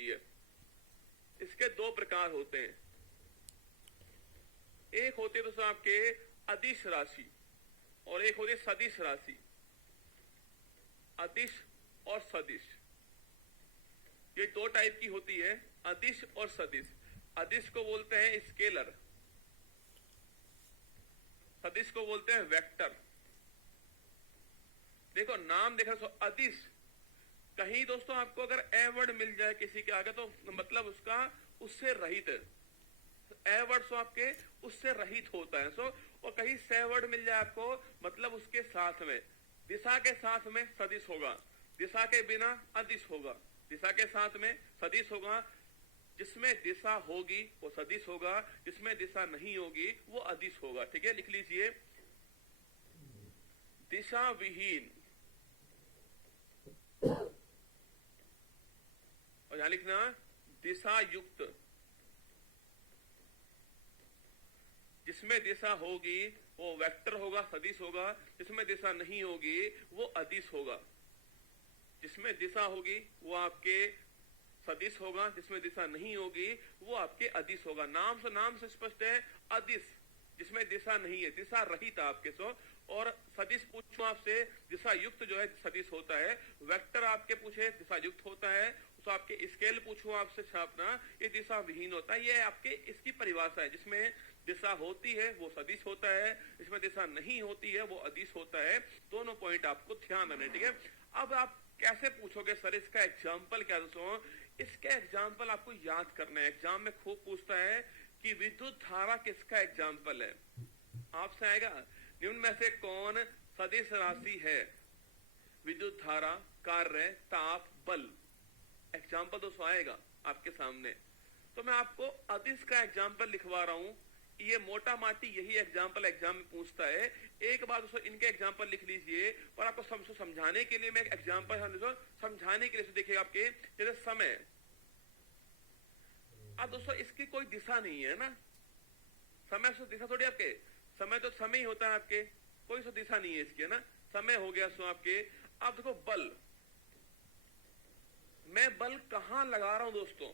होती है। इसके दो प्रकार होते हैं। एक होते हैं दोस्तों आपके अदिश राशि और एक होती है सदिश राशि। अदिश और सदिश, ये दो टाइप की होती है, अदिश और सदिश। अदिश को बोलते हैं स्केलर, सदिश को बोलते हैं वेक्टर। देखो नाम देखो, अदिश, कहीं दोस्तों आपको अगर ए वर्ड मिल जाए किसी के आगे तो मतलब उसका उससे रहित है, ए वर्ड सो आपके उससे रहित होता है। सो और कहीं से वर्ड मिल जाए आपको मतलब उसके साथ में, दिशा के साथ में सदिश होगा, दिशा के बिना अदिश होगा, दिशा के साथ में सदिश होगा। जिसमें दिशा होगी वो सदिश होगा, जिसमें दिशा नहीं होगी वो अदिश होगा। ठीक है, लिख लीजिए, दिशा विहीन, और यहां लिखना दिशा युक्त। जिसमें दिशा होगी वो वेक्टर होगा, सदिश होगा, जिसमें दिशा नहीं होगी वो अदिश होगा। जिसमें दिशा होगी वो आपके सदिश होगा, जिसमें दिशा नहीं होगी वो आपके अदिश होगा। नाम से स्पष्ट है, अदिश जिसमें दिशा नहीं है, दिशा रहित आपके सो। और सदिश पूछूं आपसे, दिशा युक्त जो है सदिश होता है। वेक्टर आपके पूछे दिशा युक्त होता है, तो आपके स्केल पूछूं आपसे छापना, ये दिशा विहीन होता है। ये आपके इसकी परिभाषा है। जिसमें दिशा होती है वो सदिश होता है, जिसमें दिशा नहीं होती है वो अदिश होता है। दोनों पॉइंट आपको ध्यान रखना है। ठीक है, अब आप कैसे पूछोगे सर इसका एग्जाम्पल क्या दोस्तों? इसका एग्जाम्पल आपको याद करना है। एग्जाम में खूब पूछता है कि विद्युत धारा किसका एग्जाम्पल है। आपसे आएगा निम्न में से कौन सदिश राशि है? विद्युत धारा, कार्य, ताप, बल, एग्जाम्पल दोस्तों आएगा आपके सामने। तो मैं आपको अदिश का एग्जाम्पल लिखवा रहा हूं। ये मोटा माटी यही एग्जाम्पल एग्जाम में पूछता है। एक बार दोस्तों इनके एग्जाम्पल लिख लीजिए, पर आपको समझाने के लिए मैं एग्जाम्पल समझाने के लिए देखिएगा आपके, जैसे समय। अब दोस्तों इसकी कोई दिशा नहीं है ना, समय से दिशा थोड़ी आपके, समय तो समय ही होता है आपके, कोई सा दिशा नहीं है इसकी, है ना। समय हो गया सो आपके। अब देखो बल, मैं बल कहां लगा रहा हूं दोस्तों?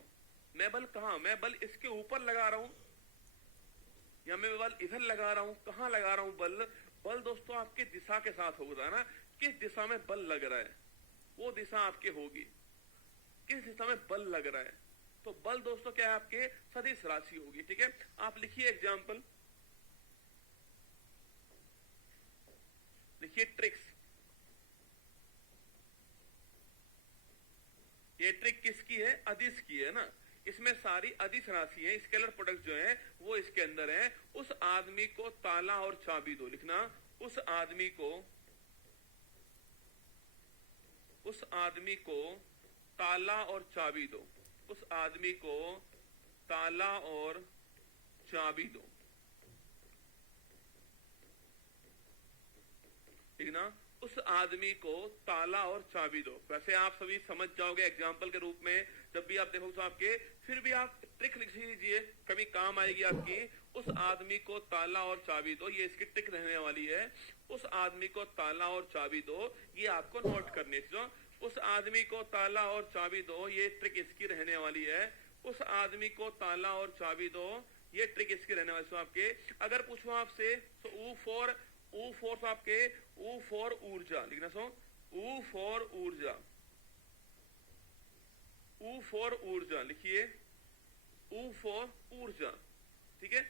मैं बल कहां, मैं बल इसके ऊपर लगा रहा हूं या मैं बल इधर लगा रहा हूं? कहां लगा रहा हूं बल? बल दोस्तों आपके दिशा के साथ होगा ना, किस दिशा में बल लग रहा है वो दिशा आपके होगी, किस दिशा में बल लग रहा है। तो बल दोस्तों क्या है आपके? सदिश राशि होगी। ठीक है, आप लिखिए एग्जाम्पल, लिखिए ट्रिक्स। ये ट्रिक किसकी है? अदिश की है ना। इसमें सारी अदिश राशि है, स्केलर प्रोडक्ट जो है वो इसके अंदर है। उस आदमी को ताला और चाबी दो, लिखना उस आदमी को, उस आदमी को ताला और चाबी दो, उस आदमी को ताला और चाबी दो, ठीक ना। उस आदमी को ताला और चाबी दो। वैसे आप सभी समझ जाओगे एग्जाम्पल के रूप में, जब भी आप देखोगे तो आपके, फिर भी आप ट्रिक लिख लीजिए, कभी काम आएगी आपकी। उस आदमी को ताला और चाबी दो, ये इसकी ट्रिक रहने वाली है। उस आदमी को ताला और चाबी दो, ये आपको नोट करनी है। उस आदमी को ताला और चाबी दो, ये ट्रिक इसकी रहने वाली है। उस आदमी को ताला और चाबी दो, ये ट्रिक इसकी रहने वाली है आपके। अगर पूछो आपसे तो ऊ फॉर आपके, ऊ फॉर ऊर्जा, लिखना सो ऊ फॉर ऊर्जा, ऊ फॉर ऊर्जा लिखिए, ऊ फॉर ऊर्जा। ठीक है,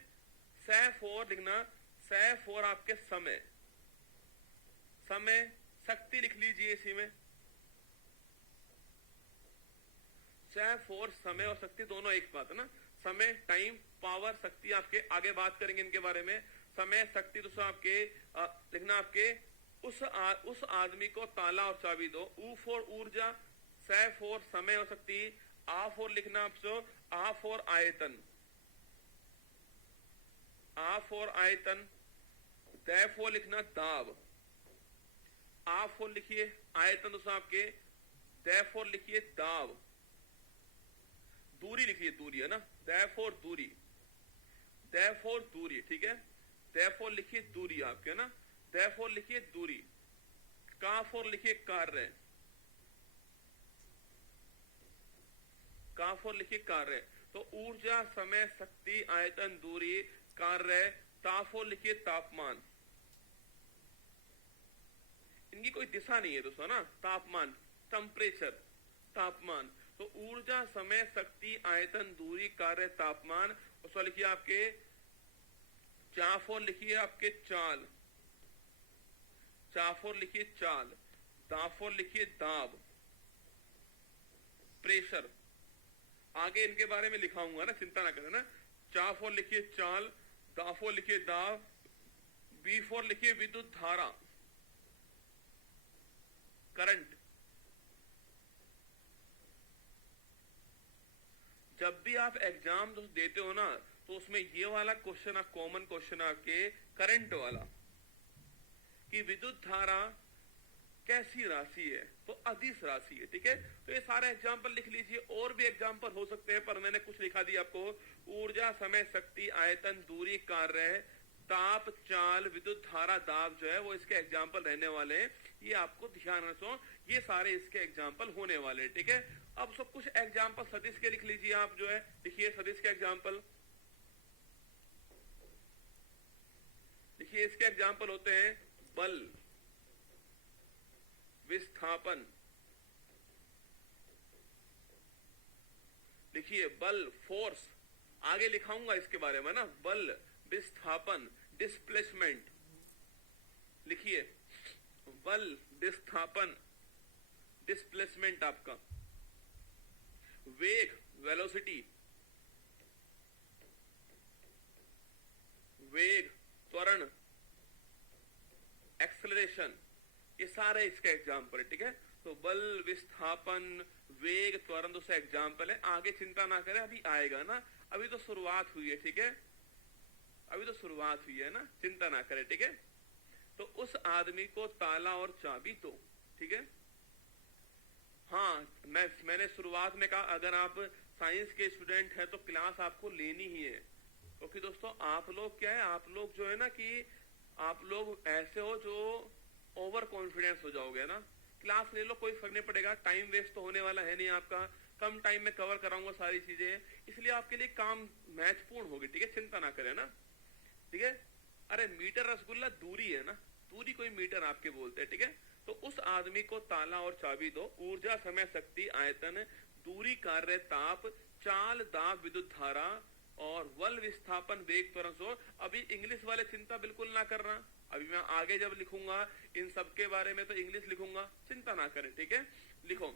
स फॉर लिखना, स फॉर आपके समय, समय, शक्ति लिख लीजिए इसी में, स फॉर समय और शक्ति दोनों एक बात है ना। समय, टाइम, पावर, शक्ति आपके आगे बात करेंगे इनके बारे में। समय, शक्ति दोस्तों आपके लिखना आपके, उस आदमी को ताला और चाबी दो। ऊ फॉर ऊर्जा, स फॉर समय और शक्ति, आ फॉर लिखना आपसे, आ फॉर आयतन, आ फॉर आयतन, द फॉर लिखना दाब, आ फॉर लिखिए आयतन दोस्तों आपके, द फॉर लिखिए दाब, दूरी लिखिए, दूरी है ना, द फॉर दूरी, द फॉर दूरी। ठीक है, द फॉर लिखिए दूरी आपके ना, द फॉर लिखिए दूरी, का फॉर लिखिए कार्य, का ताप और लिखिए कार्य। तो ऊर्जा, समय, शक्ति, आयतन, दूरी, कार्य, ताप और लिखिए तापमान। इनकी कोई दिशा नहीं है दोस्तों ना। तापमान, टेम्परेचर, तापमान। तो ऊर्जा, समय, शक्ति, आयतन, दूरी, कार्य, तापमान। उसको लिखिए आपके चाप और लिखिए आपके चाल, चाप और लिखिए चाल, दाब और लिखिए दाब, प्रेशर। आगे इनके बारे में लिखाऊंगा ना, चिंता ना करें ना। चाप और लिखिए चाल, दाब और लिखिए दाब, बी फॉर लिखिए विद्युत धारा, करंट। जब भी आप एग्जाम देते हो ना, तो उसमें ये वाला क्वेश्चन, कॉमन क्वेश्चन आपके करंट वाला, कि विद्युत धारा कैसी राशि है, तो अदिश राशि है। ठीक है, तो ये सारे एग्जाम्पल लिख लीजिए। और भी एग्जाम्पल हो सकते हैं, पर मैंने कुछ लिखा दिया आपको। ऊर्जा, समय, शक्ति, आयतन, दूरी, कार्य, ताप, चाल, विद्युत धारा, दाब जो है वो इसके एग्जाम्पल रहने वाले हैं। ये आपको ध्यान रखो, ये सारे इसके एग्जाम्पल होने वाले हैं। ठीक है, अब सब कुछ एग्जाम्पल सदिश के लिख लीजिए आप जो है। लिखिए सदिश के एग्जाम्पल, लिखिए इसके एग्जाम्पल होते हैं बल, विस्थापन। लिखिए बल, फोर्स। आगे लिखाऊंगा इसके बारे में ना, बल, विस्थापन, डिस्प्लेसमेंट। लिखिए बल, विस्थापन, डिस्प्लेसमेंट आपका। वेग, वेलोसिटी, वेग, त्वरण, एक्सेलरेशन। ये सारे इसके एग्जाम्पल है। ठीक है, तो बल, विस्थापन, वेग, त्वरण तो से एग्जाम्पल है। आगे चिंता ना करें, अभी आएगा ना, अभी तो शुरुआत हुई है। ठीक है, अभी तो शुरुआत हुई है ना, चिंता ना करें। ठीक है, तो उस आदमी को ताला और चाबी दो। ठीक है, हाँ मैंने शुरुआत में कहा अगर आप साइंस के स्टूडेंट हैं तो क्लास आपको लेनी ही है, क्योंकि दोस्तों आप लोग क्या है, आप लोग जो है ना कि आप लोग ऐसे हो जो ओवर कॉन्फिडेंस हो जाओगे ना। क्लास ले लो, कोई फर्क नहीं पड़ेगा, टाइम वेस्ट तो होने वाला है नहीं आपका, कम टाइम में कवर कराऊंगा सारी चीजें, इसलिए आपके लिए काम महत्वपूर्ण होगी। ठीक है, चिंता ना करें ना। ठीक है, अरे मीटर रसगुल्ला दूरी है ना, दूरी कोई मीटर आपके बोलते हैं। ठीक है, तो उस आदमी को ताला और चाबी दो। ऊर्जा, समय, शक्ति, आयतन, दूरी, कार्य, ताप, चाल, दाब, विद्युत धारा और बल, विस्थापन, वेग, त्वरण। सो अभी इंग्लिश वाले चिंता बिल्कुल ना करना, अभी मैं आगे जब लिखूंगा इन सब के बारे में तो इंग्लिश लिखूंगा, चिंता ना करें। ठीक है, लिखो